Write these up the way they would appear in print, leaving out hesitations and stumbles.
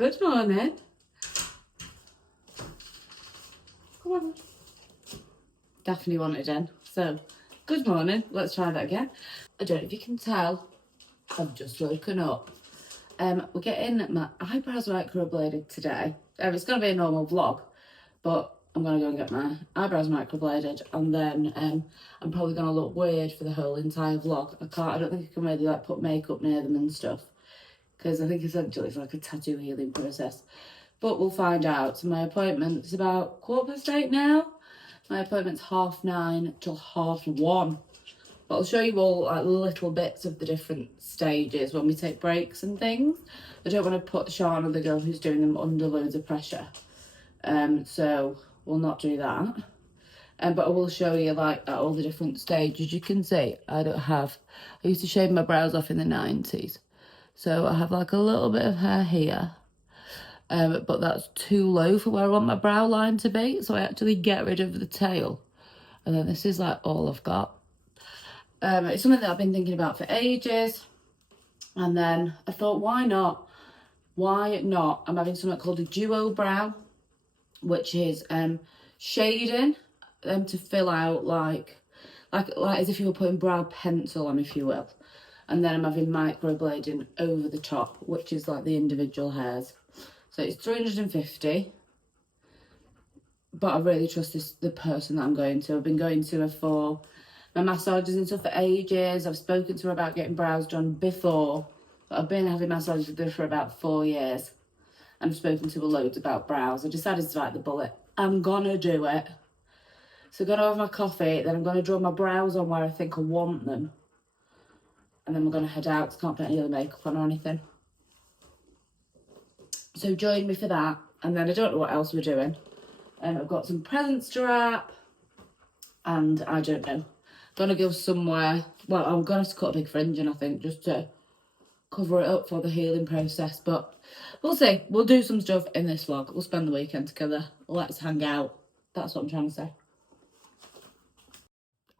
Good morning. Come on. Daphne wanted in. So, good morning. Let's try that again. I don't know if you can tell, I've just woken up. We're getting my eyebrows microbladed today. It's going to be a normal vlog, but I'm going to go and get my eyebrows microbladed, and then I'm probably going to look weird for the whole entire vlog. I don't think I can really like put makeup near them and stuff, because I think essentially it's like a tattoo healing process. But we'll find out. So my appointment's about 8:15 now. My appointment's 9:30 till 1:30. But I'll show you all like little bits of the different stages when we take breaks and things. I don't want to put Shana, the girl who's doing them, under loads of pressure. So we'll not do that. But I will show you like at all the different stages. You can see I used to shave my brows off in the 90s. So I have like a little bit of hair here. But that's too low for where I want my brow line to be. So I actually get rid of the tail. And then this is like all I've got. It's something that I've been thinking about for ages. And then I thought, why not? Why not? I'm having something called a duo brow, which is shading to fill out like as if you were putting brow pencil on, if you will. And then I'm having microblading over the top, which is like the individual hairs. So it's 350. But I really trust the person that I'm going to. I've been going to her for my massages and stuff for ages. I've spoken to her about getting brows done before. But I've been having massages with her for about 4 years. And I've spoken to her loads about brows. I decided to bite the bullet. I'm gonna do it. So I'm gonna have my coffee, then I'm gonna draw my brows on where I think I want them. And then we're gonna head out, 'cause I can't put any other makeup on or anything. So join me for that. And then I don't know what else we're doing. I've got some presents to wrap. And I don't know. Gonna go somewhere. Well, I'm gonna have to cut a big fringe in, I think, just to cover it up for the healing process. But we'll see. We'll do some stuff in this vlog. We'll spend the weekend together. Let's hang out. That's what I'm trying to say.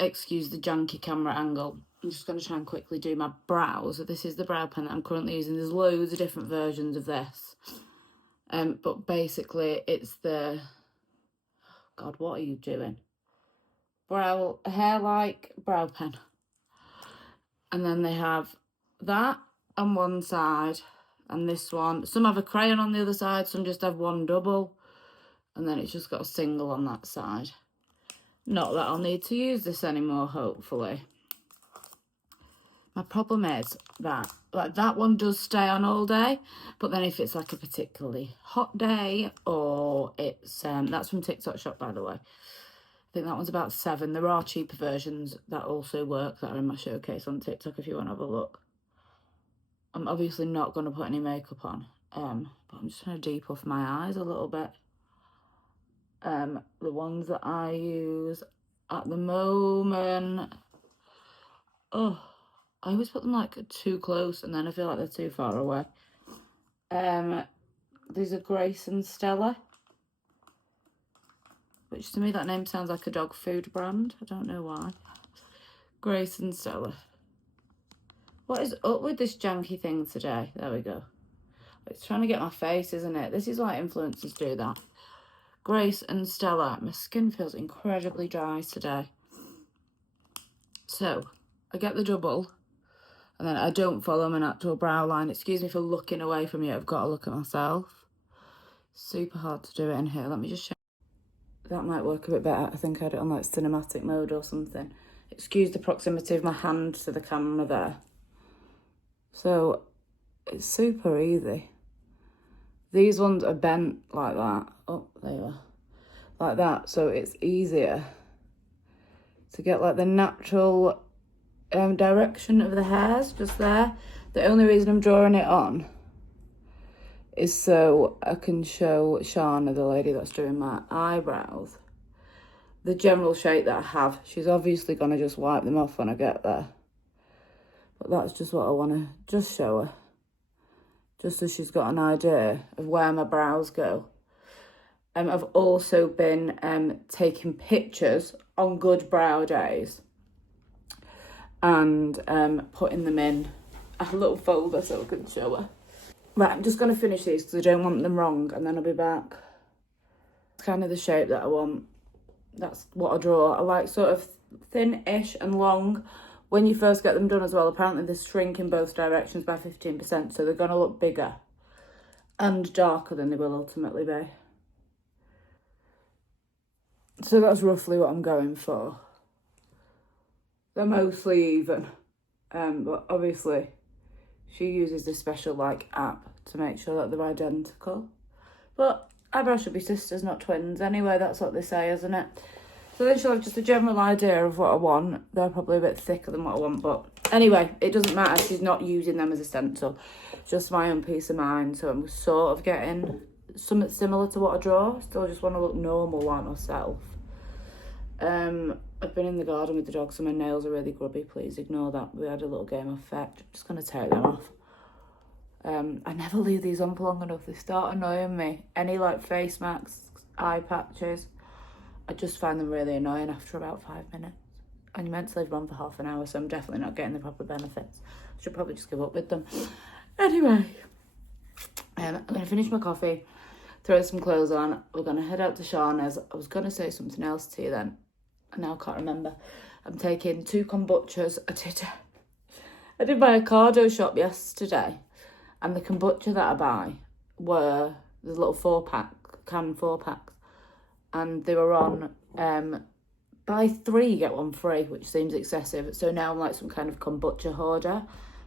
Excuse the janky camera angle. I'm just going to try and quickly do my brows. This is the brow pen that I'm currently using. There's loads of different versions of this. But basically it's the... God, what are you doing? Hair-like brow pen. And then they have that on one side and this one. Some have a crayon on the other side, some just have one double. And then it's just got a single on that side. Not that I'll need to use this anymore, hopefully. My problem is that like that one does stay on all day, but then if it's like a particularly hot day, or it's that's from TikTok Shop, by the way. I think that one's about £7. There are cheaper versions that also work that are in my showcase on TikTok if you want to have a look. I'm obviously not going to put any makeup on, but I'm just trying to depuff my eyes a little bit. The ones that I use at the moment, oh, I always put them like too close and then I feel like they're too far away. These are Grace and Stella, which to me that name sounds like a dog food brand. I don't know why. Grace and Stella. What is up with this janky thing today? There we go. It's trying to get my face, isn't it? This is why influencers do that. Grace and Stella. My skin feels incredibly dry today. So, I get the double. And then I don't follow my natural brow line. Excuse me for looking away from you. I've got to look at myself. Super hard to do it in here. Let me just check. That might work a bit better. I think I had it on like cinematic mode or something. Excuse the proximity of my hand to the camera there. So, it's super easy. These ones are bent like that. Oh, there you are. Like that. So it's easier to get like the natural direction of the hairs just there. The only reason I'm drawing it on is so I can show Shana, the lady that's doing my eyebrows, the general shape that I have. She's obviously going to just wipe them off when I get there. But that's just what I want to just show her. Just so she's got an idea of where my brows go. I've also been taking pictures on good brow days and putting them in a little folder so I can show her. Right, I'm just going to finish these because I don't want them wrong, and then I'll be back. It's kind of the shape that I want. That's what I draw. I like sort of thin-ish and long. When you first get them done as well, apparently they shrink in both directions by 15%, so they're going to look bigger and darker than they will ultimately be. So that's roughly what I'm going for. They're mostly even, but obviously she uses this special like app to make sure that they're identical. But eyebrows should be sisters, not twins. Anyway, that's what they say, isn't it? So then she'll have just a general idea of what I want. They're probably a bit thicker than what I want, but anyway, it doesn't matter. She's not using them as a stencil. Just my own peace of mind. So I'm sort of getting something similar to what I draw. Still just want to look normal like myself. I've been in the garden with the dog, so my nails are really grubby. Please ignore that. We had a little game of fetch. I'm just going to take them off. I never leave these on for long enough. They start annoying me. Any like face masks, eye patches, I just find them really annoying after about 5 minutes. And you're meant to leave them on for half an hour, so I'm definitely not getting the proper benefits. I should probably just give up with them. Anyway, I'm going to finish my coffee, throw some clothes on. We're going to head out to Shauna's. I was going to say something else to you then. I now can't remember. I'm taking 2 kombuchas. I did my Ocado shop yesterday, and the kombucha that I buy were the little 4-pack, can 4-packs, and they were on buy 3 get 1 free, which seems excessive. So now I'm like some kind of kombucha hoarder.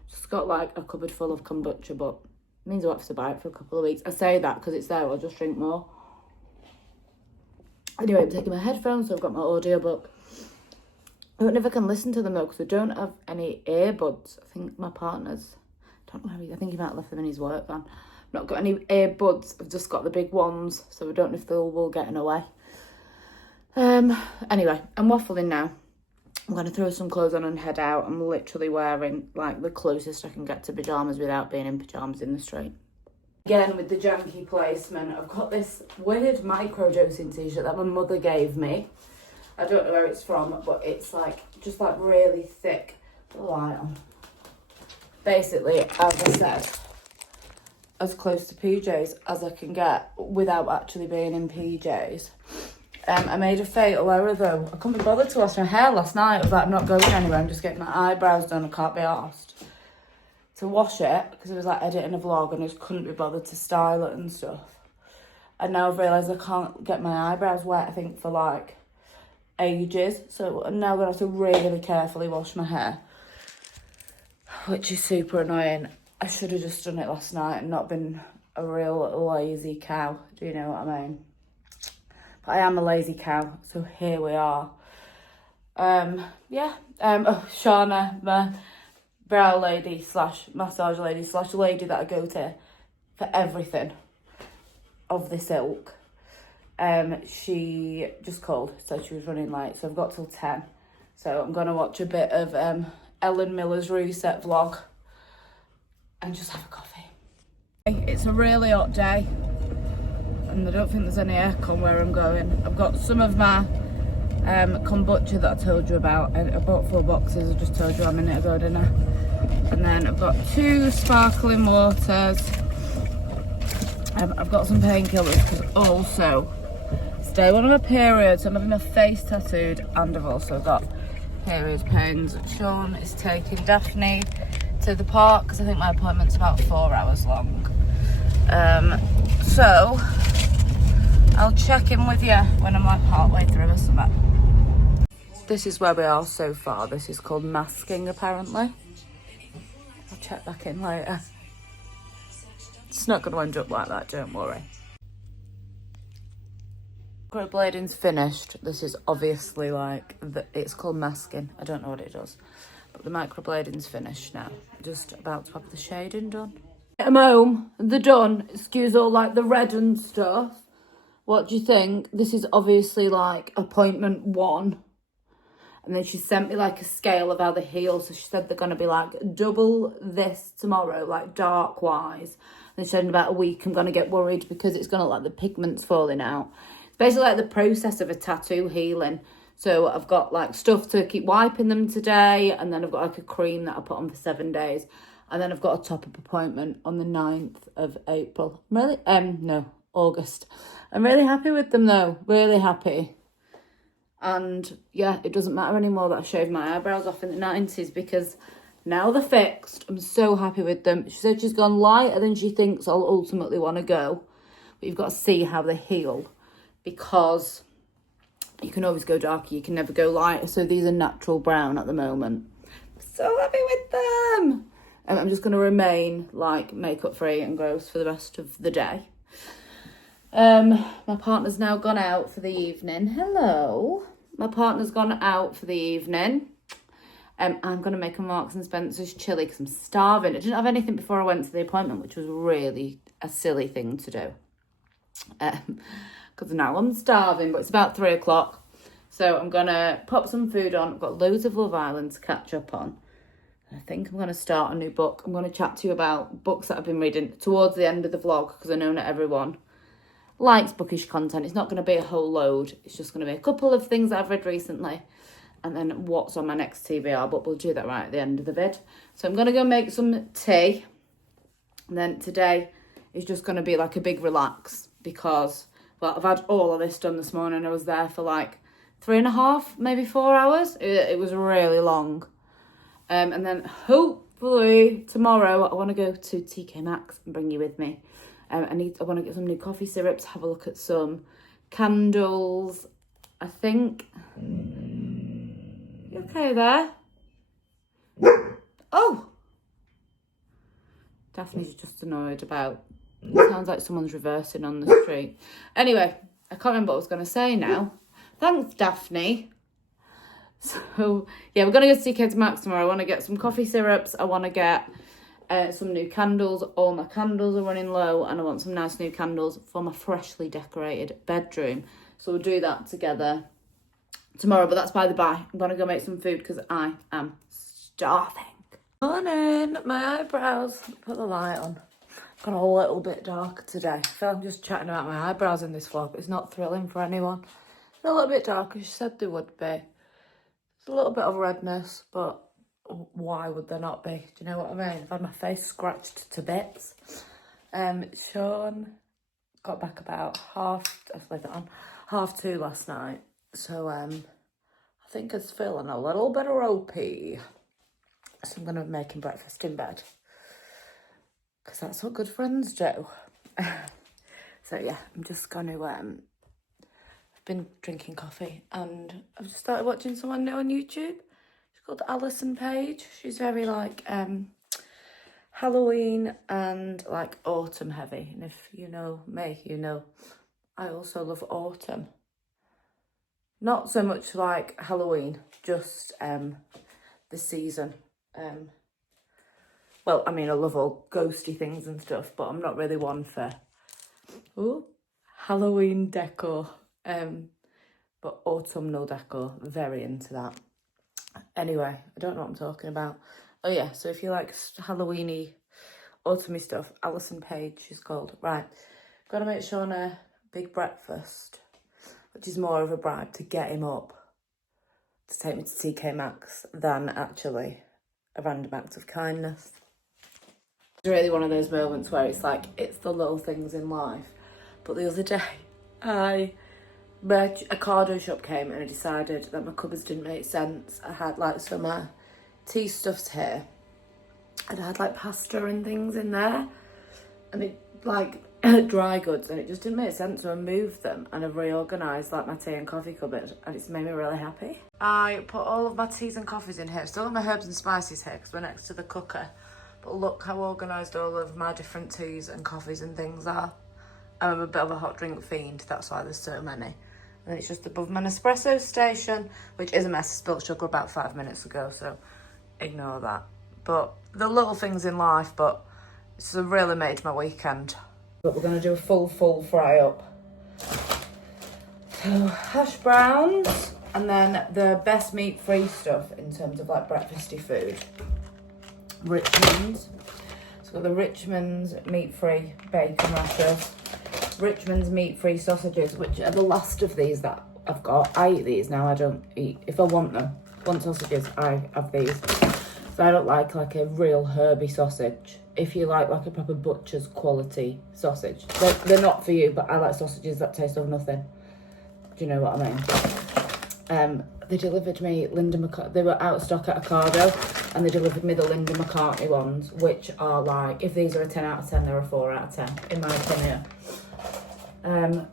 Just got like a cupboard full of kombucha, but it means I'll have to buy it for a couple of weeks. I say that because it's there, I'll just drink more. Anyway, I'm taking my headphones, so I've got my audiobook. I don't know if I can listen to them though, because I don't have any earbuds. I think my partner's, I don't know where I think he might have left them in his work van. I've not got any earbuds, I've just got the big ones, so I don't know if they'll all get in the way. Anyway, I'm waffling now. I'm going to throw some clothes on and head out. I'm literally wearing like the closest I can get to pyjamas without being in pyjamas in the street. Again, with the janky placement, I've got this weird micro-dosing t-shirt that my mother gave me. I don't know where it's from, but it's like, just like really thick. Put the light on. Basically, as I said, as close to PJs as I can get without actually being in PJs. I made a fatal error though. I couldn't be bothered to wash my hair last night. I was like, I'm not going anywhere, I'm just getting my eyebrows done, I can't be arsed to wash it because I was like editing a vlog and I just couldn't be bothered to style it and stuff. And now I've realised I can't get my eyebrows wet, I think, for like ages. So I'm now going to have to really carefully wash my hair, which is super annoying. I should have just done it last night and not been a real lazy cow. Do you know what I mean? But I am a lazy cow, so here we are. Shauna, my brow lady slash massage lady slash lady that I go to for everything of this ilk. She just called, said she was running late, so I've got till 10. So I'm going to watch a bit of Ellen Miller's Reset vlog and just have a coffee. It's a really hot day and I don't think there's any aircon where I'm going. I've got some of my kombucha that I told you about. I bought 4 boxes, I just told you a minute ago, didn't I? And then I've got 2 sparkling waters. I've got some painkillers because also it's day 1 of my period, so I'm having my face tattooed and I've also got period pains. Sean is taking Daphne to the park because I think my appointment's about 4 hours long. So I'll check in with you when I'm like partway through or something. This is where we are so far. This is called masking apparently. I'll check back in later. It's not going to end up like that, don't worry. Microblading's finished. This is obviously like, it's called masking. I don't know what it does. But the microblading's finished now. Just about to have the shading done. I'm home, they're done. Excuse all like the red and stuff. What do you think? This is obviously like appointment 1. And then she sent me like a scale of how they heal. So she said they're going to be like double this tomorrow, like dark wise. And she said in about a week I'm going to get worried because it's going to look like the pigment's falling out. It's basically like the process of a tattoo healing. So I've got like stuff to keep wiping them today. And then I've got like a cream that I put on for 7 days. And then I've got a top-up appointment on the 9th of April. August. I'm really happy with them though, really happy. And yeah, it doesn't matter anymore that I shaved my eyebrows off in the 90s because now they're fixed. I'm so happy with them. She said she's gone lighter than she thinks I'll ultimately want to go. But you've got to see how they heal because you can always go darker, you can never go lighter. So these are natural brown at the moment. I'm so happy with them. And I'm just going to remain like makeup free and gross for the rest of the day. My partner's now gone out for the evening. Hello. My partner's gone out for the evening. I'm going to make a Marks and Spencer's chilli because I'm starving. I didn't have anything before I went to the appointment, which was really a silly thing to do. Because now I'm starving, but it's about 3 o'clock. So I'm going to pop some food on. I've got loads of Love Island to catch up on. I think I'm going to start a new book. I'm going to chat to you about books that I've been reading towards the end of the vlog because I know not everyone likes bookish content. It's not going to be a whole load. It's just going to be a couple of things that I've read recently and then what's on my next TBR, but we'll do that right at the end of the vid. So I'm going to go make some tea. And then today is just going to be like a big relax because, well, I've had all of this done this morning. I was there for like 3.5, maybe 4 hours. It was really long. And then hopefully tomorrow I want to go to TK Maxx and bring you with me. I want to get some new coffee syrups, have a look at some candles. I think. You okay there? Oh! Daphne's just annoyed about. It sounds like someone's reversing on the street. Anyway, I can't remember what I was going to say now. Thanks, Daphne. So, yeah, we're going to go to TK Maxx tomorrow. I want to get some coffee syrups. I want to get some new candles. All my candles are running low and I want some nice new candles for my freshly decorated bedroom. So we'll do that together tomorrow, but that's by the by. I'm going to go make some food because I am starving. Morning, my eyebrows. Put the light on. Got a little bit darker today. I feel I'm just chatting about my eyebrows in this vlog. It's not thrilling for anyone. They're a little bit darker. She said they would be. It's a little bit of redness, but why would there not be? Do you know what I mean? I've had my face scratched to bits. Sean got back about I've left it on, 2:30 last night. So I think it's feeling a little bit ropey. So I'm going to make him breakfast in bed. Because that's what good friends do. So yeah, I'm just going to, I've been drinking coffee and I've just started watching someone new on YouTube. She's called Alison Page. She's very like Halloween and like autumn heavy. And if you know me, you know I also love autumn. Not so much like Halloween, just the season. Well, I mean, I love all ghosty things and stuff, but I'm not really one for Halloween decor. But autumnal decor, very into that. Anyway, I don't know what I'm talking about. Oh yeah, so if you like Halloweeny, autumny stuff, Alison Page, she's called. Right, got to make Sean a big breakfast, which is more of a bribe to get him up to take me to TK Maxx than actually a random act of kindness. It's really one of those moments where it's like, it's the little things in life. But the other day, a cardo shop came and I decided that my cupboards didn't make sense. I had like some tea stuffs here and I had like pasta and things in there and it like dry goods and it just didn't make sense, so I moved them and I've reorganised like my tea and coffee cupboard and it's made me really happy. I put all of my teas and coffees in here. Still have my herbs and spices here because we're next to the cooker, but look how organised all of my different teas and coffees and things are. I'm a bit of a hot drink fiend, that's why there's so many. And it's just above my Nespresso station, which is a mess. I spilled sugar about 5 minutes ago, so ignore that. But the little things in life, but it's really made my weekend. But we're going to do a full fry up. So hash browns, and then the best meat-free stuff in terms of like breakfasty food. Richmond's. So we've got the Richmond's meat-free bacon rashers. Richmond's meat-free sausages, which are the last of these that I've got. I eat these now, I don't eat. If I want them, want sausages, I have these. So I don't like a real herby sausage. If you like a proper butcher's quality sausage, they're not for you, but I like sausages that taste of nothing. Do you know what I mean? They delivered me they were out of stock at Ocado, and they delivered me the Linda McCartney ones, which are like, if these are a 10 out of 10, they're a 4 out of 10, in my opinion.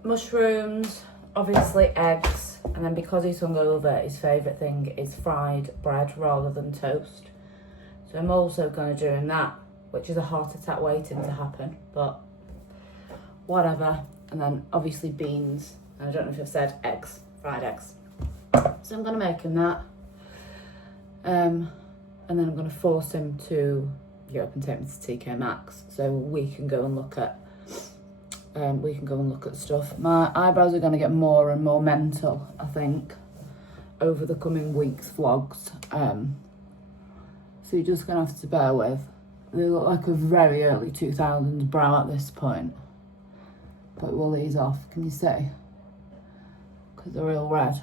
Mushrooms, obviously eggs, and then because he's hungover, his favourite thing is fried bread rather than toast. So I'm also going to do that, which is a heart attack waiting to happen, but whatever. And then obviously beans, and I don't know if I've said eggs, fried eggs. So I'm going to make him that. And then I'm going to force him to get up and take me to TK Maxx so we can go and look at stuff. My eyebrows are going to get more and more mental, I think, over the coming weeks' vlogs. So you're just going to have to bear with. They look like a very early 2000s brow at this point. But we'll ease off, can you see? Because they're real red.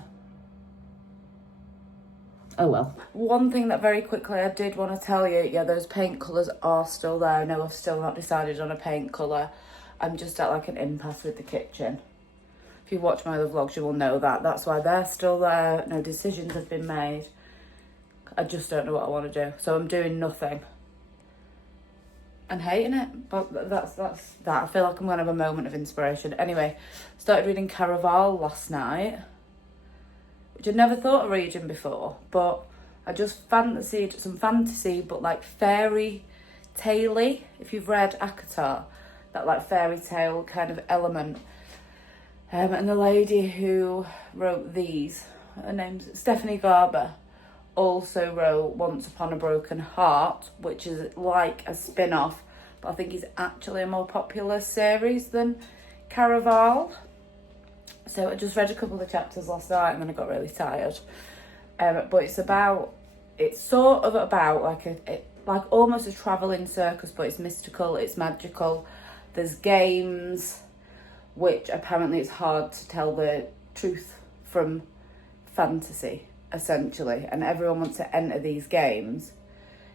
Oh well. One thing that very quickly I did want to tell you, yeah, those paint colours are still there. No, I've still not decided on a paint colour. I'm just at like an impasse with the kitchen. If you watch my other vlogs, you will know that. That's why they're still there. No decisions have been made. I just don't know what I want to do. So I'm doing nothing. And hating it. But that's that. I feel like I'm going to have a moment of inspiration. Anyway, started reading Caraval last night, which I'd never thought of reading before. But I just fancied some fantasy, but like fairy tale-y. If you've read ACOTAR, that like fairy tale kind of element. And the lady who wrote these, her name's Stephanie Garber, also wrote Once Upon a Broken Heart, which is like a spin-off, but I think is actually a more popular series than Caraval. So I just read a couple of chapters last night and then I got really tired. But it's sort of about like almost a travelling circus, but it's mystical, it's magical. There's games, which apparently it's hard to tell the truth from fantasy, essentially, and everyone wants to enter these games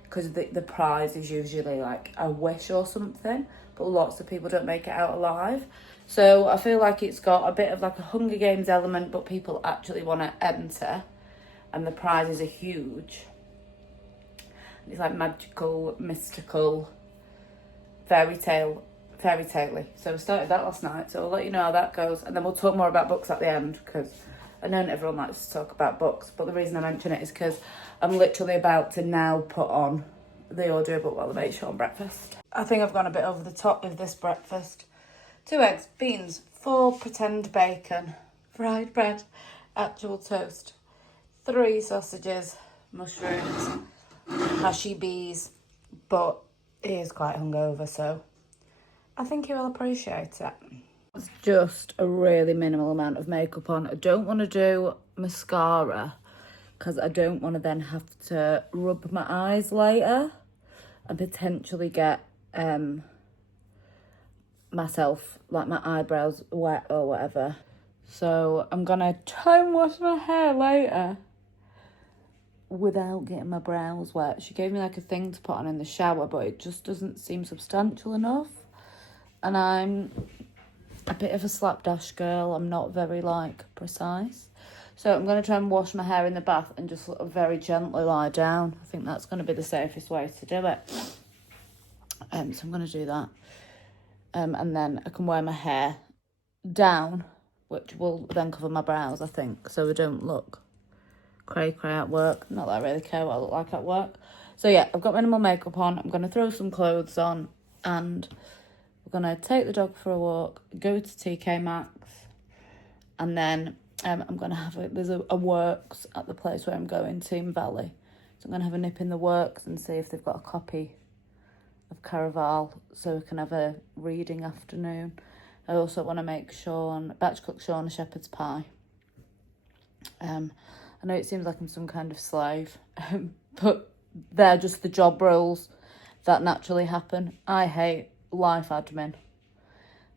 because the prize is usually like a wish or something, but lots of people don't make it out alive. So I feel like it's got a bit of like a Hunger Games element, but people actually want to enter, and the prizes are huge. It's like magical, mystical, fairy tale. So I started that last night, so I'll let you know how that goes, and then we'll talk more about books at the end, because I know not everyone likes to talk about books, but the reason I mention it is because I'm literally about to now put on the audiobook while I make Sean breakfast. I think I've gone a bit over the top with this breakfast. 2 eggs, beans, 4 pretend bacon, fried bread, actual toast, 3 sausages, mushrooms, hashy bees, but he is quite hungover, so I think he will appreciate it. It's just a really minimal amount of makeup on. I don't want to do mascara because I don't want to then have to rub my eyes later and potentially get myself, like my eyebrows wet or whatever. So I'm going to try and wash my hair later without getting my brows wet. She gave me like a thing to put on in the shower, but it just doesn't seem substantial enough. And I'm a bit of a slapdash girl. I'm not very like precise. So I'm going to try and wash my hair in the bath and just very gently lie down. I think that's going to be the safest way to do it. So I'm going to do that. And then I can wear my hair down, which will then cover my brows, I think, so we don't look cray-cray at work. Not that I really care what I look like at work. So yeah, I've got minimal makeup on. I'm going to throw some clothes on and we're going to take the dog for a walk, go to TK Maxx, and then I'm going to have there's a works at the place where I'm going, Team Valley. So I'm going to have a nip in the works and see if they've got a copy of Caraval so we can have a reading afternoon. I also want to make batch cook Sean a shepherd's pie. I know it seems like I'm some kind of slave, but they're just the job roles that naturally happen. I hate life admin,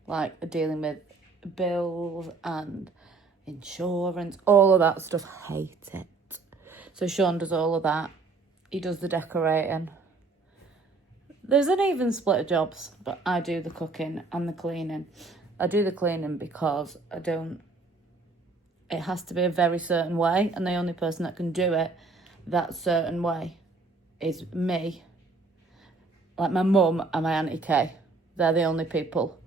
like dealing with bills and insurance, all of that stuff. Hate it. So Sean does all of that, he does the decorating. There's an even split of jobs, but I do the cooking and the cleaning. I do the cleaning because it has to be a very certain way, and the only person that can do it that certain way is me. Like my mum and my Auntie Kay. They're the only people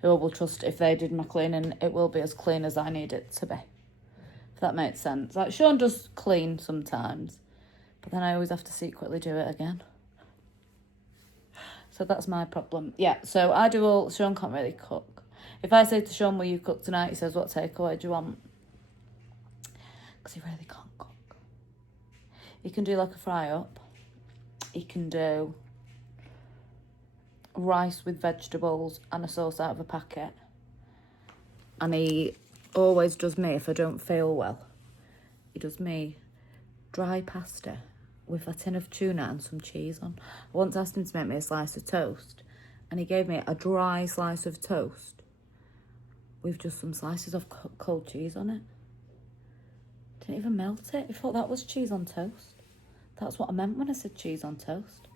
who I will trust. If they did my cleaning, it will be as clean as I need it to be. If that makes sense. Like Sean does clean sometimes, but then I always have to secretly do it again. So that's my problem. Yeah, so I do all... Sean can't really cook. If I say to Sean, will you cook tonight? He says, what takeaway do you want? Because he really can't cook. He can do like a fry up. He can do rice with vegetables and a sauce out of a packet. And he always does me, if I don't feel well, he does me dry pasta with a tin of tuna and some cheese on. I once asked him to make me a slice of toast, and he gave me a dry slice of toast with just some slices of cold cheese on it. Didn't even melt it. He thought that was cheese on toast. That's what I meant when I said cheese on toast.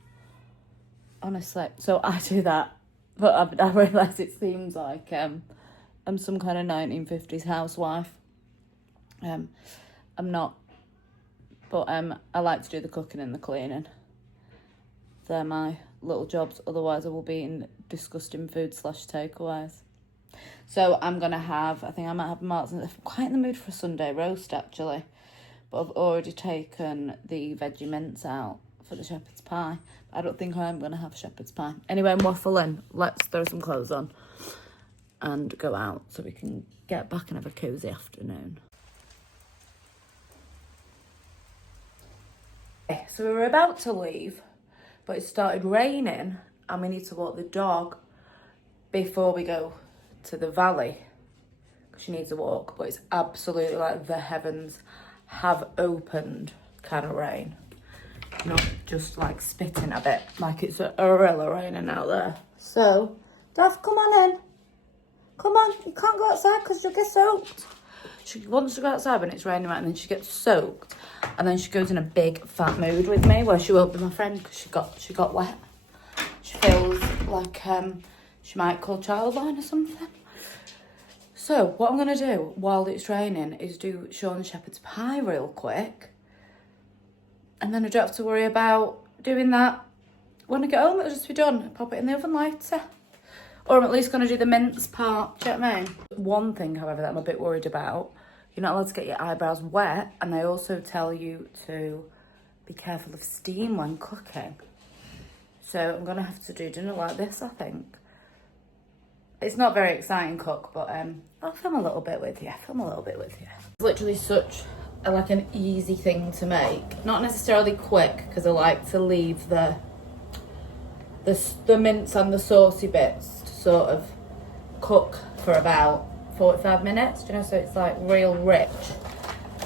Honestly. So I do that, but I realise it seems like I'm some kind of 1950s housewife. I'm not. But I like to do the cooking and the cleaning. They're my little jobs. Otherwise, I will be eating disgusting food / takeaways. So I'm going to have... I think I might have Marks. I'm quite in the mood for a Sunday roast, actually. But I've already taken the veggie mince out for the shepherd's pie. I don't think I'm going to have shepherd's pie. Anyway, I'm waffling. Let's throw some clothes on and go out so we can get back and have a cosy afternoon. So we were about to leave, but it started raining and we need to walk the dog before we go to the valley because she needs a walk. But it's absolutely like the heavens have opened kind of rain, not just like spitting a bit, like it's a gorilla raining out there. So Dav, come on in, come on, you can't go outside because you'll get soaked. She wants to go outside when it's raining, right, and then she gets soaked, and then she goes in a big fat mood with me where she won't be my friend because she got wet. She feels like she might call childline or something. So what I'm gonna do while it's raining is do Sean shepherd's pie real quick, and then I don't have to worry about doing that when I get home. It'll just be done. Pop it in the oven later. Or I'm at least going to do the mince part, do you know what I mean? One thing, however, that I'm a bit worried about, you're not allowed to get your eyebrows wet, and they also tell you to be careful of steam when cooking. So I'm going to have to do dinner like this, I think. It's not very exciting, cook, but I'll film a little bit with you. It's literally such like an easy thing to make. Not necessarily quick, because I like to leave the mince and the saucy bits to sort of cook for about 45 minutes, you know, so it's like real rich.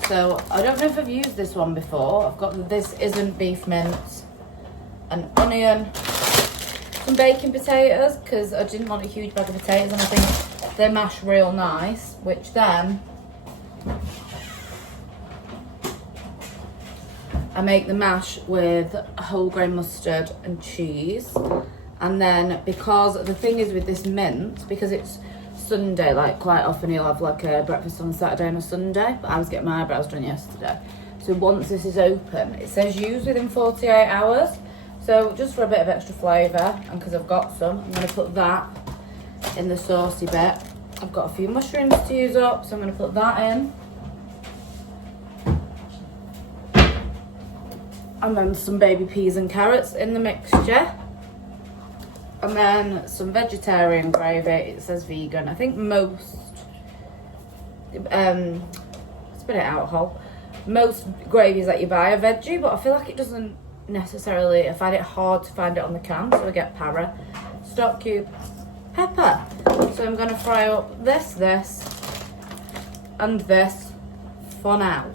So I don't know if I've used this one before. I've got the This Isn't Beef mince, an onion, some baking potatoes, because I didn't want a huge bag of potatoes and I think they mash real nice, which then I make the mash with whole grain mustard and cheese. And then, because the thing is with this mince, because it's Sunday, like quite often he'll have like a breakfast on a Saturday and a Sunday, but I was getting my eyebrows done yesterday. So once this is open, it says use within 48 hours. So just for a bit of extra flavour, and because I've got some, I'm going to put that in the saucy bit. I've got a few mushrooms to use up, so I'm going to put that in. And then some baby peas and carrots in the mixture. And then some vegetarian gravy. It says vegan. I think most, spit it out, Hol. Most gravies that you buy are veggie, but I feel like it doesn't necessarily, I find it hard to find it on the can, so I get para, stock cube, pepper. So I'm going to fry up this, and this for now.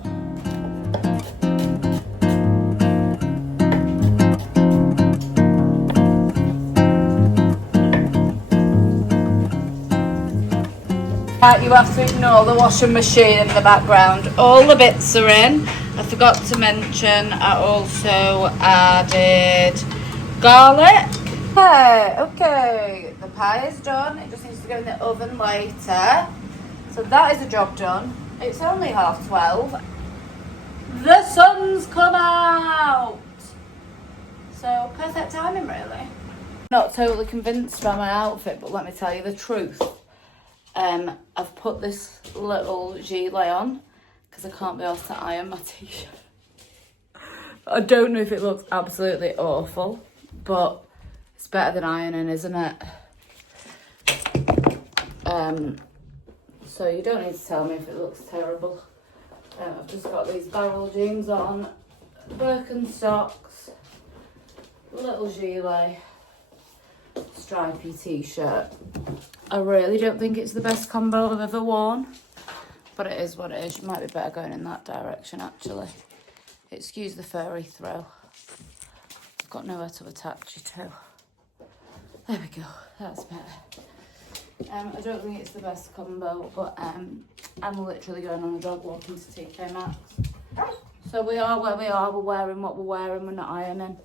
Right, you have to ignore the washing machine in the background. All the bits are in. I forgot to mention I also added garlic. Okay, the pie is done. It just needs to go in the oven later. So that is a job done. It's only 12:30. The sun's come out. So perfect timing, really. Not totally convinced by my outfit, but let me tell you the truth. I've put this little gilet on because I can't be asked to iron my t-shirt. I don't know if it looks absolutely awful, but it's better than ironing, isn't it? So you don't need to tell me if it looks terrible. I've just got these barrel jeans on, Birkenstocks, little gilet, stripy t-shirt. I really don't think it's the best combo I've ever worn, but it is what it is. You might be better going in that direction, actually. Excuse the furry throw. I've got nowhere to attach you to. There we go, that's better. I don't think it's the best combo, but I'm literally going on a dog walk into TK Maxx. So we are where we are, we're wearing what we're wearing, we're not ironing.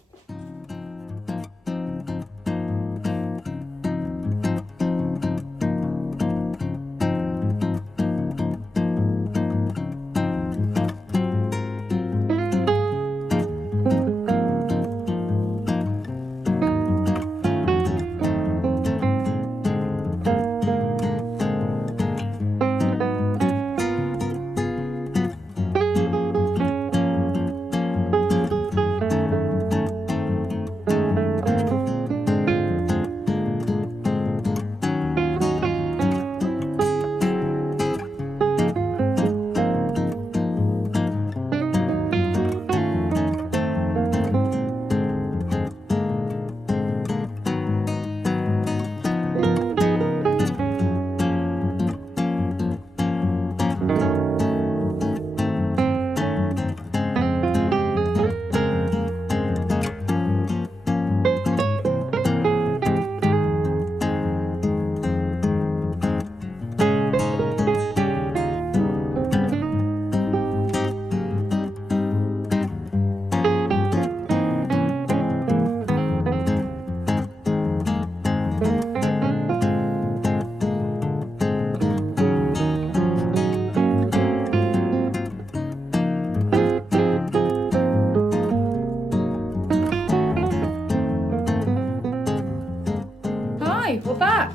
We're back.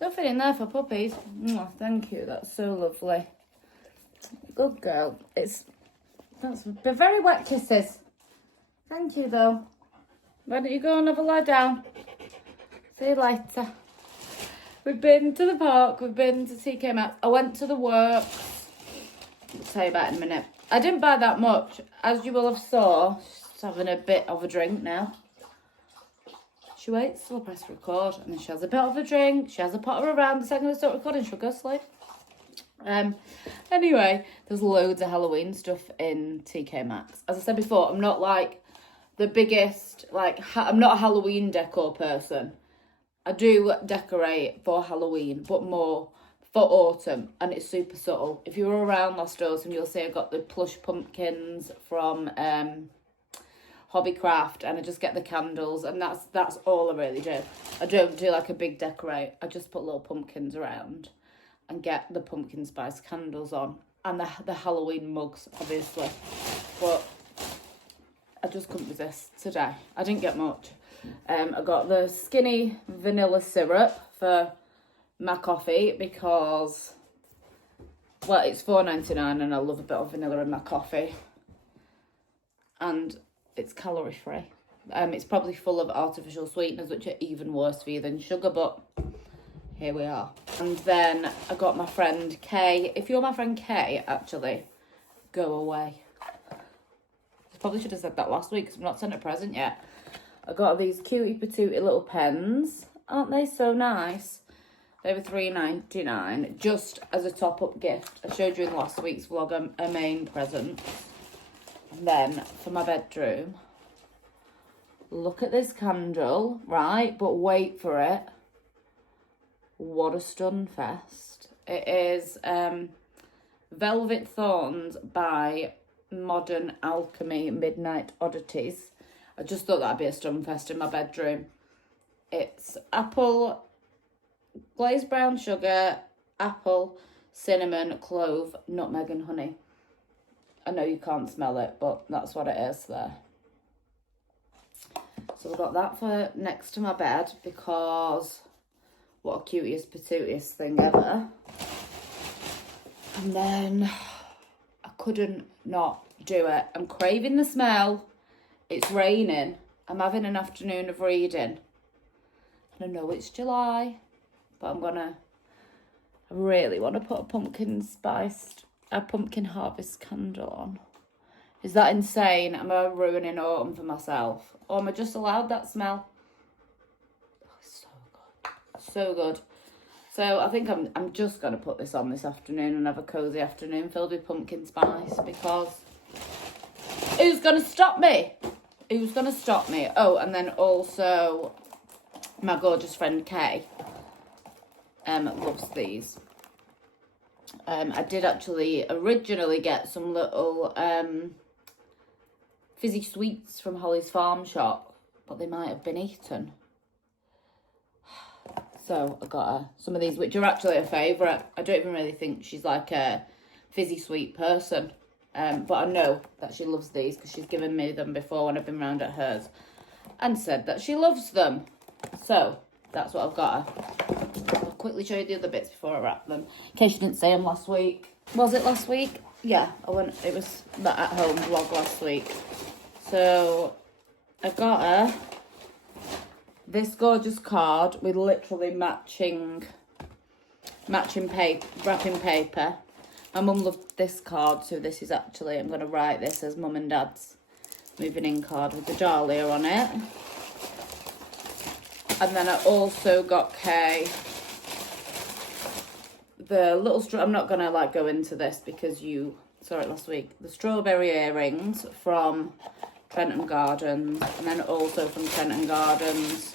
Nothing in there for puppies. Oh, thank you, that's so lovely. Good girl. That's very wet kisses. Thank you though. Why don't you go and have a lie down? See you later. We've been to the park, we've been to TK Maxx. I went to the works. I'll tell you about it in a minute. I didn't buy that much. As you will have saw, she's having a bit of a drink now. She waits till I press record and then she has a bit of a drink. She has a potter around. The second I start recording, she'll go sleep. Anyway, there's loads of Halloween stuff in TK Maxx. As I said before, I'm not like the biggest, I'm not a Halloween decor person. I do decorate for Halloween, but more for autumn, and it's super subtle. If you were around last autumn, you'll see I got the plush pumpkins from Hobbycraft, and I just get the candles, and that's all I really do. I don't do like a big decorate. I just put little pumpkins around and get the pumpkin spice candles on, and the Halloween mugs, obviously. But I just couldn't resist today. I didn't get much. I got the skinny vanilla syrup for my coffee because, well, it's $4.99 and I love a bit of vanilla in my coffee. And it's calorie free. It's probably full of artificial sweeteners, which are even worse for you than sugar, but here we are. And then I got my friend Kay. If you're my friend Kay, actually, go away. I probably should have said that last week because I've not sent a present yet. I got these cutie patootie little pens. Aren't they so nice? They were $3.99 just as a top-up gift. I showed you in last week's vlog a main present. And then for my bedroom, look at this candle, right? But wait for it. What a stun fest. It is Velvet Thorns by Modern Alchemy Midnight Oddities. I just thought that'd be a stunfest in my bedroom. It's apple, glazed brown sugar, apple, cinnamon, clove, nutmeg and honey. I know you can't smell it, but that's what it is there. So I've got that for next to my bed because what a cutest patootiest thing ever. And then I couldn't not do it. I'm craving the smell. It's raining. I'm having an afternoon of reading. And I know it's July, but I really want to put a pumpkin harvest candle on. Is that insane? Am I ruining autumn for myself? Or am I just allowed that smell? Oh, it's so good. So good. So I think I'm just going to put this on this afternoon and have a cosy afternoon filled with pumpkin spice because who's going to stop me? Who's going to stop me? Oh, and then also my gorgeous friend Kay loves these. I did actually originally get some little fizzy sweets from Holly's Farm Shop, but they might have been eaten. So I got her some of these, which are actually a favourite. I don't even really think she's like a fizzy sweet person. But I know that she loves these because she's given me them before when I've been round at hers and said that she loves them. So that's what I've got her. I'll quickly show you the other bits before I wrap them. In case you didn't see them last week. Was it last week? Yeah, it was that at home vlog last week. So I got her this gorgeous card with literally matching wrapping paper. My mum loved this card, so this is actually, I'm going to write this as Mum and Dad's moving in card with the dahlia on it. And then I also got Kay the little I'm not going to like go into this because you saw it last week. The strawberry earrings from Trenton Gardens, and then also from Trenton Gardens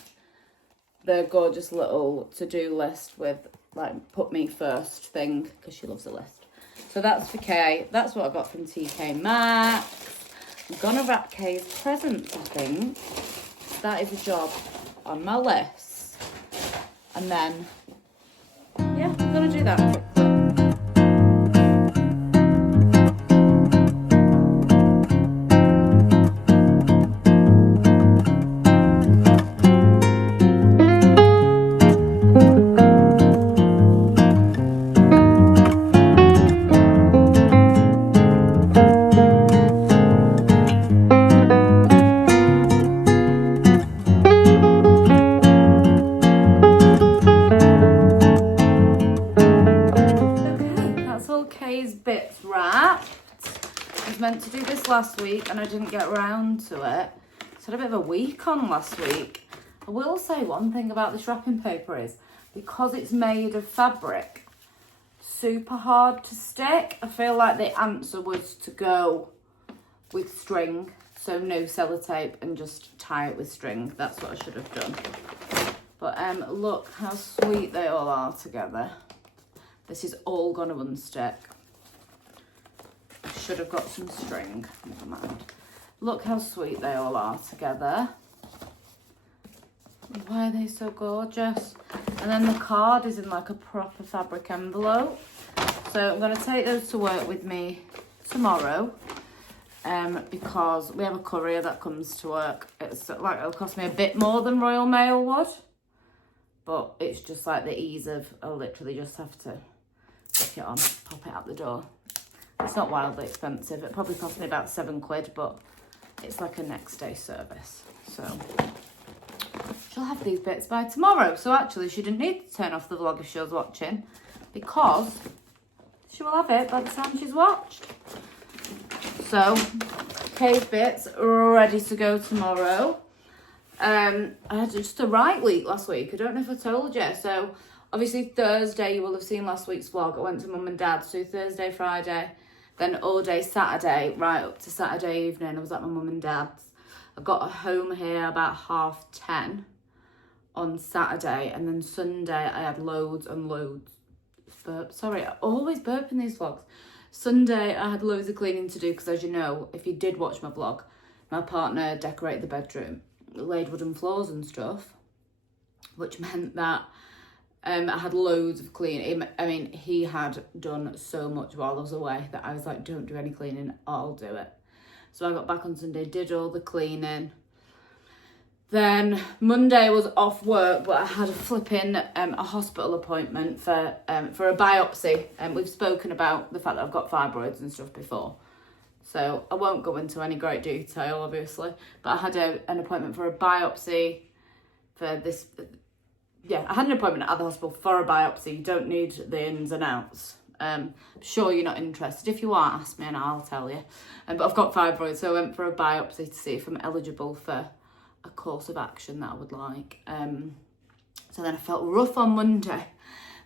the gorgeous little to-do list with like put me first thing because she loves a list. So that's for Kay. That's what I got from TK Maxx. I'm gonna wrap Kay's presents, I think. That is a job on my list. And then yeah, I'm gonna do that quickly. Bits wrapped. I was meant to do this last week and I didn't get around to it. So I had a bit of a week on last week. I will say one thing about this wrapping paper is because it's made of fabric, super hard to stick. I feel like the answer was to go with string, so no sellotape and just tie it with string. That's what I should have done. But look how sweet they all are together. This is all gonna unstick. Should have got some string, never mind. Look how sweet they all are together. Why are they so gorgeous? And then the card is in like a proper fabric envelope. So I'm going to take those to work with me tomorrow. Because we have a courier that comes to work. It's like, it'll cost me a bit more than Royal Mail would. But it's just like the ease of, I'll literally just have to stick it on, pop it out the door. It's not wildly expensive. It probably cost me about £7, but it's like a next day service. So she'll have these bits by tomorrow. So actually she didn't need to turn off the vlog if she was watching because she will have it by the time she's watched. So Kay's bits ready to go tomorrow. I had just a right week last week. I don't know if I told you. So obviously Thursday, you will have seen last week's vlog. I went to Mum and Dad's. So Thursday, Friday, then all day Saturday, right up to Saturday evening, I was at my Mum and Dad's. I got home here about 10:30 on Saturday, and then Sunday I had loads and loads. Sorry, I always burp in these vlogs. Sunday I had loads of cleaning to do because, as you know, if you did watch my vlog, my partner decorated the bedroom, laid wooden floors and stuff, which meant that I had loads of cleaning. I mean, he had done so much while I was away that I was like, don't do any cleaning, I'll do it. So I got back on Sunday, did all the cleaning. Then Monday was off work, but I had a flipping a hospital appointment for a biopsy. And we've spoken about the fact that I've got fibroids and stuff before. So I won't go into any great detail, obviously. But I had an appointment for a biopsy for this. Yeah, I had an appointment at the hospital for a biopsy. You don't need the ins and outs. I'm sure you're not interested. If you are, ask me and I'll tell you. But I've got fibroids, so I went for a biopsy to see if I'm eligible for a course of action that I would like. So then I felt rough on Monday.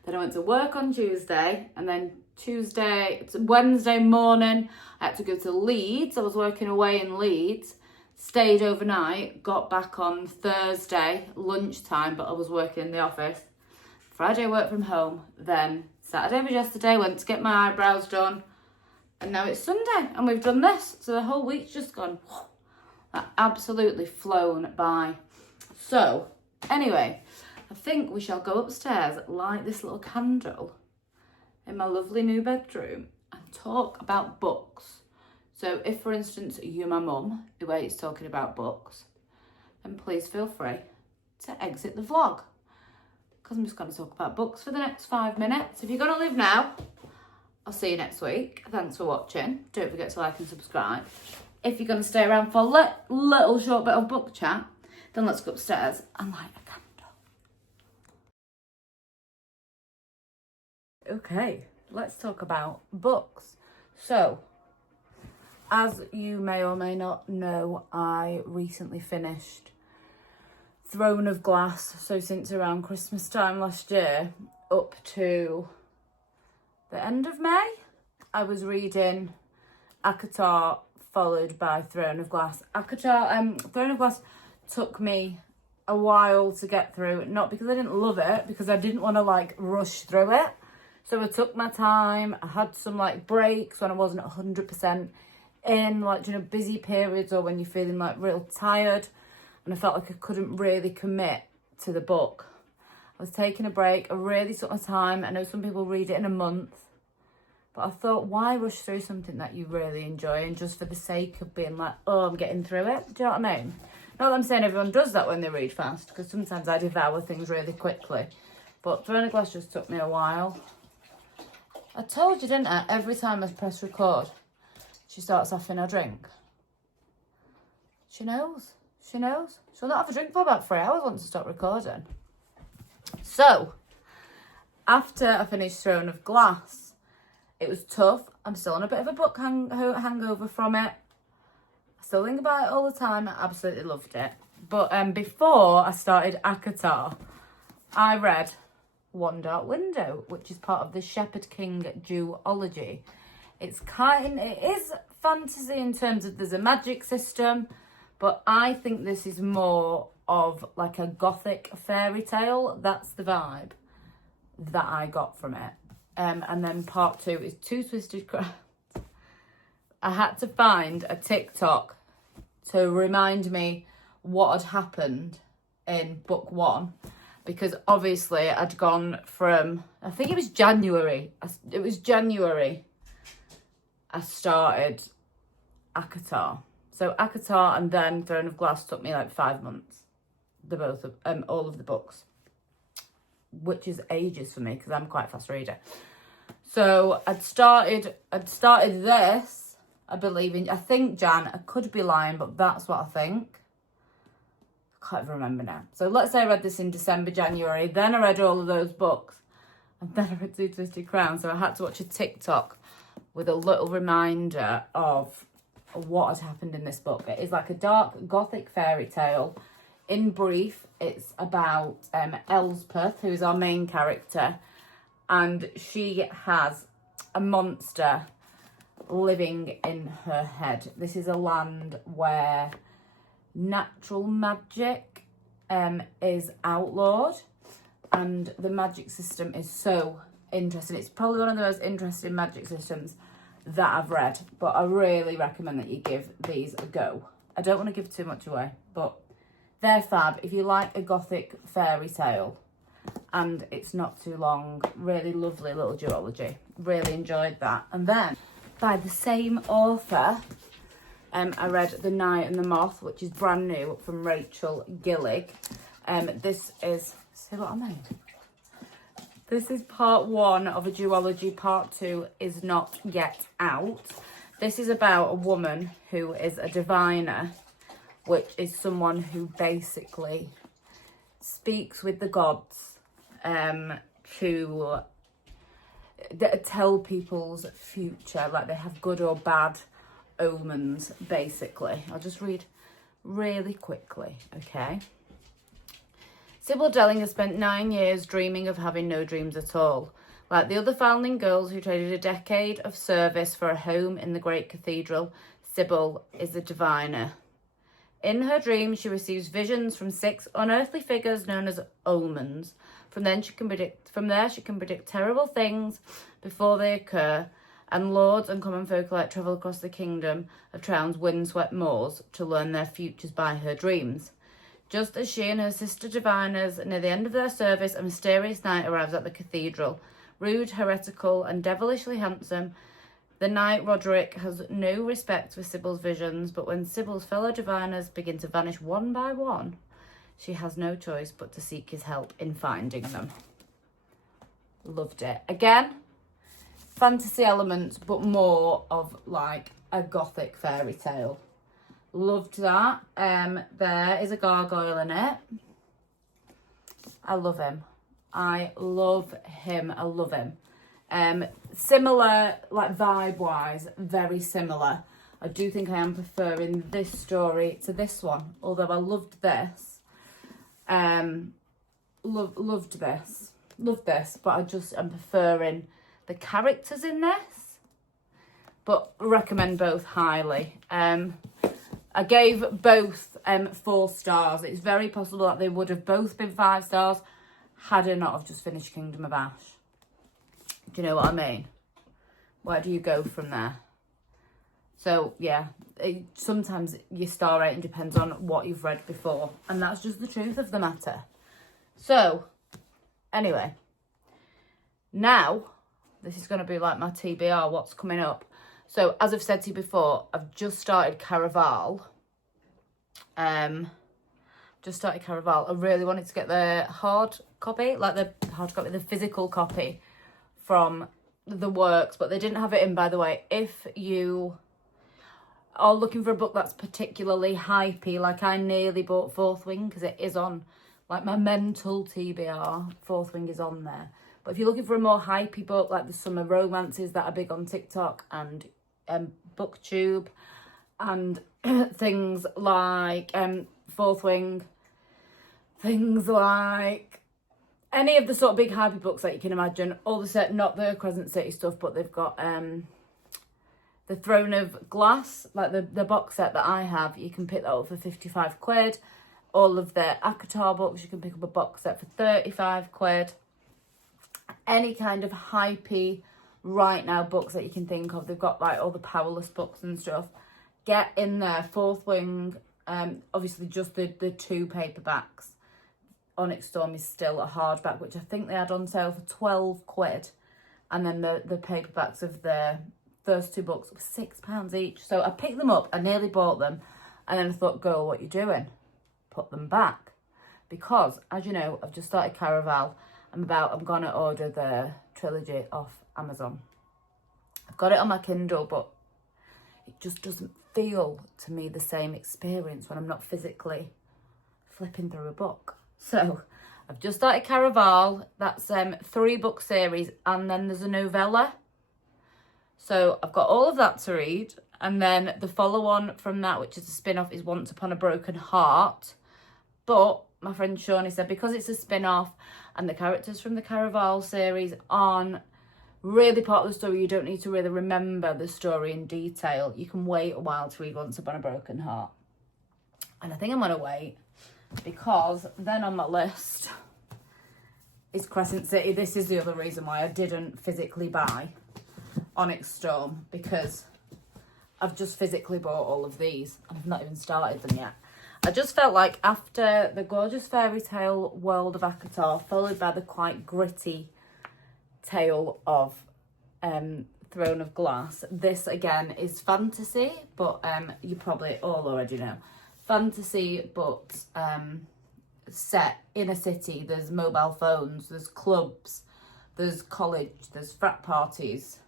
Then I went to work on Tuesday, and then Wednesday morning, I had to go to Leeds. I was working away in Leeds, stayed overnight, got back on Thursday lunchtime, but I was working in the office. Friday I worked from home, then Saturday was yesterday, went to get my eyebrows done, and now it's Sunday and we've done this. So the whole week's just gone absolutely flown by. So anyway, I think we shall go upstairs, light this little candle in my lovely new bedroom and talk about books. So if, for instance, you're my mum who hates talking about books, then please feel free to exit the vlog, because I'm just going to talk about books for the next 5 minutes. If you're going to leave now, I'll see you next week. Thanks for watching. Don't forget to like and subscribe. If you're going to stay around for a little short bit of book chat, then let's go upstairs and light a candle. Okay, let's talk about books. So, as you may or may not know, I recently finished Throne of Glass. So since around Christmas time last year up to the end of May, I was reading ACOTAR followed by Throne of Glass. Throne of Glass took me a while to get through, not because I didn't love it, because I didn't want to like rush through it. So I took my time. I had some like breaks when I wasn't 100% in, like, you know, busy periods or when you're feeling like real tired, and I felt like I couldn't really commit to the book. I was taking a break. I really took my time. I know some people read it in a month, but I thought, why rush through something that you really enjoy and just for the sake of being like, oh, I'm getting through it? Do you know what I mean? Not that I'm saying everyone does that when they read fast, because sometimes I devour things really quickly, but Throne of Glass just took me a while. I told you, didn't I? Every time I press record, she starts having a drink. She knows. She knows. She'll not have a drink for about 3 hours once I stop recording. So, after I finished Throne of Glass, it was tough. I'm still on a bit of a book hangover from it. I still think about it all the time. I absolutely loved it. But before I started ACOTAR, I read One Dark Window, which is part of the Shepherd King duology. It is fantasy in terms of there's a magic system, but I think this is more of like a gothic fairy tale. That's the vibe that I got from it. And then part 2 is Two Twisted Crowns. I had to find a TikTok to remind me what had happened in book 1, because obviously I'd gone from, I think it was January. I started ACOTAR. So ACOTAR and then Throne of Glass took me like 5 months. All of the books, which is ages for me because I'm quite a fast reader. So I'd started this, I think Jan. I could be lying, but that's what I think. I can't even remember now. So let's say I read this in December, January. Then I read all of those books, and then I read Two Twisted Crowns. So I had to watch a TikTok with a little reminder of what had happened in this book. It is like a dark gothic fairy tale. In brief, it's about Elspeth, who is our main character, and she has a monster living in her head. This is a land where natural magic is outlawed, and the magic system is so interesting. It's probably one of the most interesting magic systems that I've read, but I really recommend that you give these a go. I don't want to give too much away, but they're fab. If you like a gothic fairy tale and it's not too long, really lovely little duology. Really enjoyed that. And then by the same author, I read The Knight and the Moth, which is brand new from Rachel Gillig. This is, see what I made? This is part 1 of a duology. Part 2 is not yet out. This is about a woman who is a diviner, which is someone who basically speaks with the gods to tell people's future, like they have good or bad omens, basically. I'll just read really quickly, okay? Sybil Delling has spent 9 years dreaming of having no dreams at all. Like the other foundling girls who traded a decade of service for a home in the great cathedral, Sybil is a diviner. In her dreams, she receives visions from 6 unearthly figures known as omens. From there, she can predict terrible things before they occur, and lords and common folk alike travel across the kingdom of Trown's windswept moors to learn their futures by her dreams. Just as she and her sister diviners near the end of their service, a mysterious knight arrives at the cathedral. Rude, heretical, and devilishly handsome, the knight Roderick has no respect for Sybil's visions, but when Sybil's fellow diviners begin to vanish one by one, she has no choice but to seek his help in finding them. Loved it. Again, fantasy elements, but more of like a gothic fairy tale. Loved that. There is a gargoyle in it. I love him. I love him. I love him. Similar, like vibe-wise, very similar. I do think I am preferring this story to this one, although I loved this. Loved this. Loved this, but I just am preferring the characters in this. But recommend both highly. I gave both 4 stars. It's very possible that they would have both been 5 stars had I not have just finished Kingdom of Ash. Do you know what I mean? Where do you go from there? So, yeah, sometimes your star rating depends on what you've read before. And that's just the truth of the matter. So, anyway. Now, this is going to be like my TBR, what's coming up. So, as I've said to you before, I've just started Caraval. I really wanted to get the hard copy, like the hard copy, the physical copy from the works, but they didn't have it in, by the way. If you are looking for a book that's particularly hypey, like I nearly bought Fourth Wing because it is on, like my mental TBR, Fourth Wing is on there. But if you're looking for a more hypey book, like the summer romances that are big on TikTok and BookTube and things like Fourth Wing, things like any of the sort of big hypey books that you can imagine, all the set, not the Crescent City stuff, but they've got the Throne of Glass, like the box set that I have, you can pick that up for 55 quid. All of the ACOTAR books, you can pick up a box set for 35 quid. Any kind of hypey right now books that you can think of. They've got like all the Powerless books and stuff. Get in there. Fourth Wing, obviously just the 2 paperbacks. Onyx Storm is still a hardback, which I think they had on sale for 12 quid. And then the paperbacks of the first 2 books were £6 each. So I picked them up, I nearly bought them. And then I thought, girl, what are you doing? Put them back. Because, as you know, I've just started Caraval. I'm going to order the trilogy off Amazon. I've got it on my Kindle, but it just doesn't feel to me the same experience when I'm not physically flipping through a book. So I've just started Caraval. That's 3-book series, and then there's a novella. So I've got all of that to read, and then the follow-on from that, which is a spin-off, is Once Upon a Broken Heart. But my friend Shawnee said because it's a spin-off and the characters from the Caraval series aren't really part of the story, you don't need to really remember the story in detail. You can wait a while to read Once Upon a Broken Heart. And I think I'm going to wait because then on my list is Crescent City. This is the other reason why I didn't physically buy Onyx Storm because I've just physically bought all of these and I've not even started them yet. I just felt like after the gorgeous fairy tale world of ACOTAR, followed by the quite gritty tale of Throne of Glass, this again is fantasy, but you probably all already know. Fantasy, but set in a city. There's mobile phones, there's clubs, there's college, there's frat parties.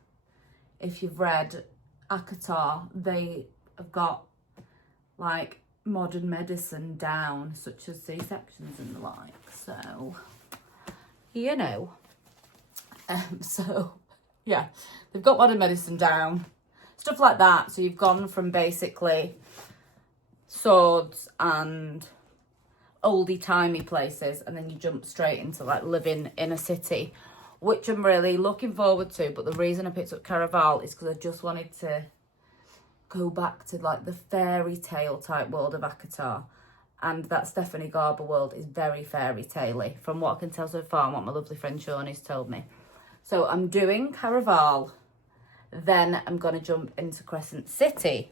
If you've read ACOTAR, they have got like modern medicine down, such as C-sections and the like. So, you know. So, yeah, they've got modern medicine down, stuff like that. So you've gone from basically swords and oldie-timey places, and then you jump straight into like living in a city, which I'm really looking forward to. But the reason I picked up Caraval is because I just wanted to go back to like the fairy tale type world of ACOTAR, and that Stephanie Garber world is very fairy tale-y from what I can tell so far and what my lovely friend Shawnee's told me. So I'm doing Caraval, then I'm going to jump into Crescent City,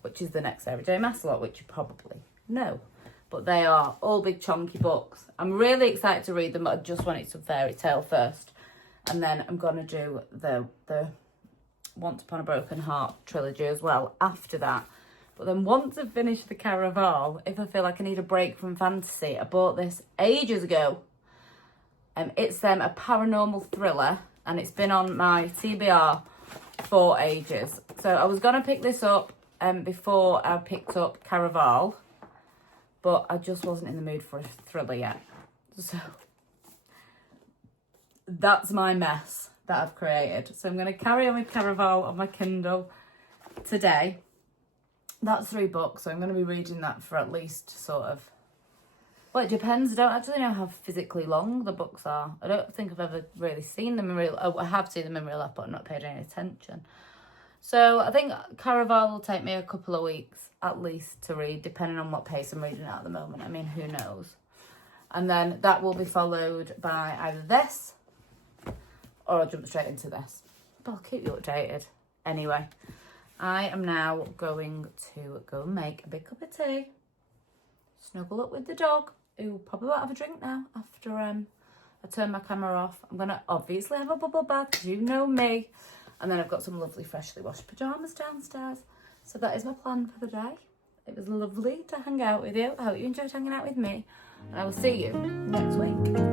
which is the next Sarah J Maas lot, which you probably know. But they are all big chunky books. I'm really excited to read them, but I just wanted some fairy tale first. And then I'm going to do the Once Upon a Broken Heart trilogy as well after that. But then once I've finished the Caraval, if I feel like I need a break from fantasy, I bought this ages ago. It's a paranormal thriller, and it's been on my TBR for ages. So I was going to pick this up before I picked up Caraval, but I just wasn't in the mood for a thriller yet. So that's my mess that I've created. So I'm going to carry on with Caraval on my Kindle today. That's 3 books, so I'm going to be reading that for at least sort of... Well, it depends. I don't actually know how physically long the books are. I don't think I've ever really seen them in real... Oh, I have seen them in real life, but I've not paid any attention. So I think Caraval will take me a couple of weeks at least to read, depending on what pace I'm reading at the moment. I mean, who knows? And then that will be followed by either this or I'll jump straight into this. But I'll keep you updated. Anyway, I am now going to go and make a big cup of tea, snuggle up with the dog, who probably won't have a drink now after I turn my camera off. I'm going to obviously have a bubble bath, because you know me. And then I've got some lovely freshly washed pyjamas downstairs. So that is my plan for the day. It was lovely to hang out with you. I hope you enjoyed hanging out with me. And I will see you next week.